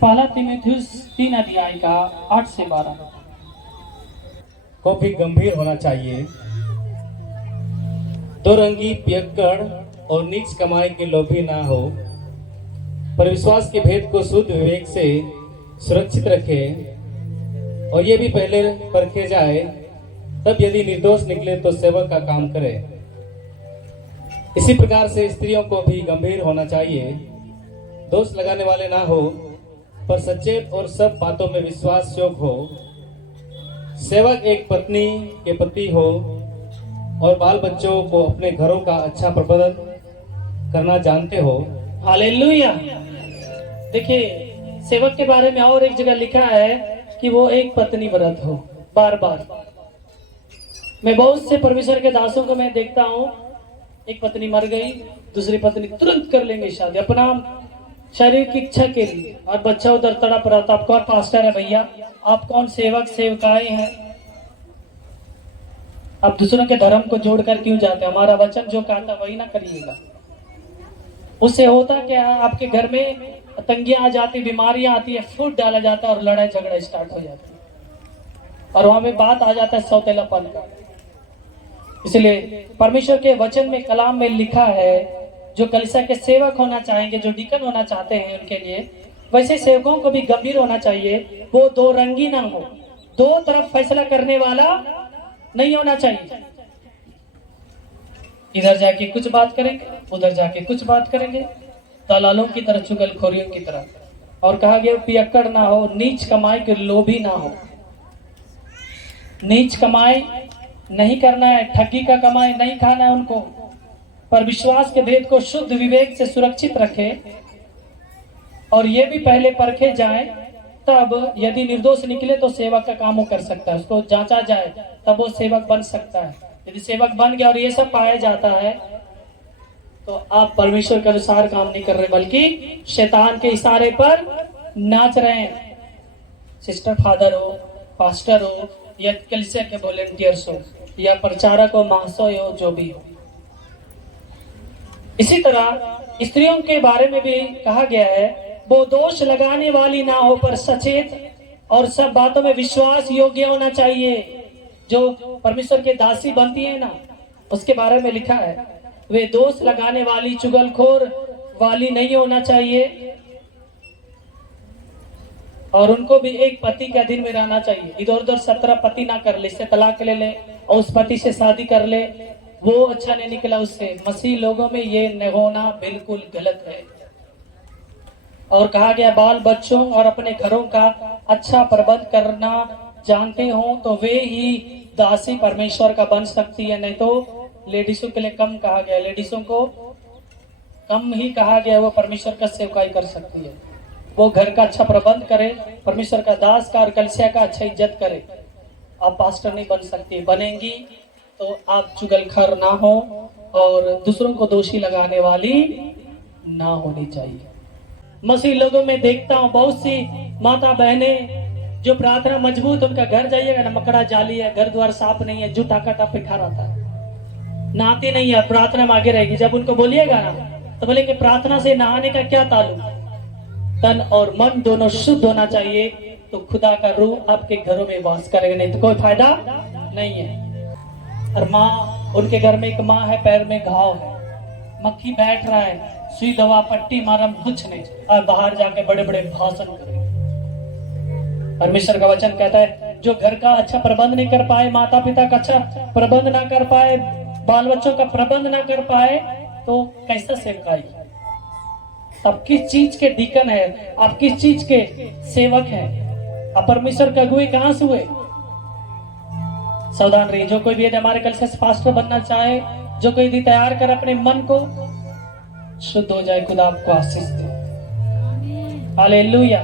पहला तीमुथियुस 3 अध्याय का 8 से 12 को भी गंभीर होना चाहिए, दो रंगी, पियक्कड़ और नीच कमाई के लोभी ना हो, पर विश्वास के भेद को शुद्ध विवेक से सुरक्षित रखे, और ये भी पहले परखे जाए, तब यदि निर्दोष निकले तो सेवक का काम करे। इसी प्रकार से स्त्रियों को भी गंभीर होना चाहिए, दोष लगाने वाले ना हो, पर सचेत और सब बातों में विश्वास योग्य हो। सेवक एक पत्नी के पति हो और बाल बच्चों को अपने घरों का अच्छा प्रबंधन करना जानते हो। हालेलुया। देखिए, सेवक के बारे में और एक जगह लिखा है कि वो एक पत्नी व्रत हो। बार बार मैं बहुत से परमेश्वर के दासों को मैं देखता हूँ, एक पत्नी मर गई, दूसरी पत्नी तुरंत कर लेंगे शादी अपना शरीर की इच्छा के लिए, और बच्चा उधर तड़प रहा था। आप कौन पास्टर है भैया? आप कौन सेवक सेवकाएं हैं? आप दूसरों के धर्म को जोड़कर क्यों जाते? हमारा वचन जो कहता वही ना करिएगा। उससे होता क्या है, आपके घर में तंगियां आ जाती, बीमारियां आती है, फूट डाला जाता है और लड़ाई झगड़ा स्टार्ट हो जाती है, और वहां पे बात आ जाता है सौतेलापन का। इसलिए परमेश्वर के वचन में, कलाम में लिखा है, जो कलीसिया के सेवक होना चाहेंगे, जो डीकन होना चाहते हैं, उनके लिए वैसे सेवकों को भी गंभीर होना चाहिए। वो दो रंगी ना हो, दो तरफ फैसला करने वाला नहीं होना चाहिए। इधर जाके कुछ बात करेंगे, उधर जाके कुछ बात करेंगे, दलालों की तरह, चुगलखोरियों की तरह। और कहा गया पियक्कड़ ना हो, नीच कमाई के लोभी ना हो। नीच कमाई नहीं करना है, ठगी का कमाई नहीं खाना है उनको, पर विश्वास के भेद को शुद्ध विवेक से सुरक्षित रखे, और ये भी पहले परखे जाए, तब यदि निर्दोष निकले तो सेवक का काम वो कर सकता है। उसको जांचा जाए तब वो सेवक बन सकता है। यदि सेवक बन गया और ये सब पाया जाता है तो आप परमेश्वर के अनुसार काम नहीं कर रहे, बल्कि शैतान के इशारे पर नाच रहे हैं। सिस्टर फादर हो, पास्टर हो, या कलीसिया के वॉलंटियर्स हो, या प्रचारक हो, महाशय हो, जो भी हो। इसी तरह स्त्रियों के बारे में भी कहा गया है, वो दोष लगाने वाली ना हो, पर सचेत और सब बातों में विश्वास योग्य होना चाहिए। जो परमेश्वर के दासी बनती है ना, उसके बारे में लिखा है, वे दोष लगाने वाली, चुगलखोर वाली नहीं होना चाहिए, और उनको भी एक पति के अधीन में रहना चाहिए। इधर उधर 17 पति ना कर ले, इससे तलाक ले ले और उस पति से शादी कर ले, वो अच्छा नहीं निकला उससे। मसीह लोगों में ये न होना बिल्कुल गलत है। और कहा गया, बाल बच्चों और अपने घरों का अच्छा प्रबंध करना जानते हो तो वे ही दासी परमेश्वर का बन सकती है, नहीं तो लेडीजों के लिए कम कहा गया, लेडीजों को कम ही कहा गया, वो परमेश्वर का सेवकाई कर सकती है। वो घर का अच्छा प्रबंध करे, परमेश्वर का दास का और कलीसिया का अच्छा इज्जत करे। आप पास्टर नहीं बन सकती, बनेंगी तो आप चुगलखोर ना हो और दूसरों को दोषी लगाने वाली ना होनी चाहिए। मसीह लोगों में देखता हूँ बहुत सी माता बहनें जो प्रार्थना मजबूत, उनका घर जाइएगा ना, मकड़ा जाली है, घर द्वार साफ नहीं है, जूठा कटा पिखा रहता है, नहाती नहीं है, प्रार्थना में आगे रहेगी। जब उनको बोलिएगा ना तो बोलेंगे प्रार्थना से नहाने का क्या ताल्लुक? तन और मन दोनों शुद्ध होना चाहिए, तो खुदा का रूह आपके घरों में वास करेगा, नहीं तो कोई फायदा नहीं है। और माँ, उनके घर में एक माँ है, पैर में घाव है, मक्खी बैठ रहा है, सुई दवा पट्टी मारम कुछ नहीं, और बाहर जाके बड़े बड़े भाषण करे। परमेश्वर का वचन कहता है, जो घर का अच्छा प्रबंध नहीं कर पाए, माता पिता का अच्छा प्रबंध ना कर पाए, बाल बच्चों का प्रबंध ना कर पाए, तो कैसा सेवकाई? आप किस चीज के डीकन है? आप किस चीज के सेवक हैं? आप परमेश्वर का अगुवे कहां से हुए? सावधान रहिए। जो कोई भी हमारे कल से पास्टर बनना चाहे, जो कोई भी तैयार कर अपने मन को शुद्ध हो जाए, खुदा आपको आशीष दे। हालेलुया।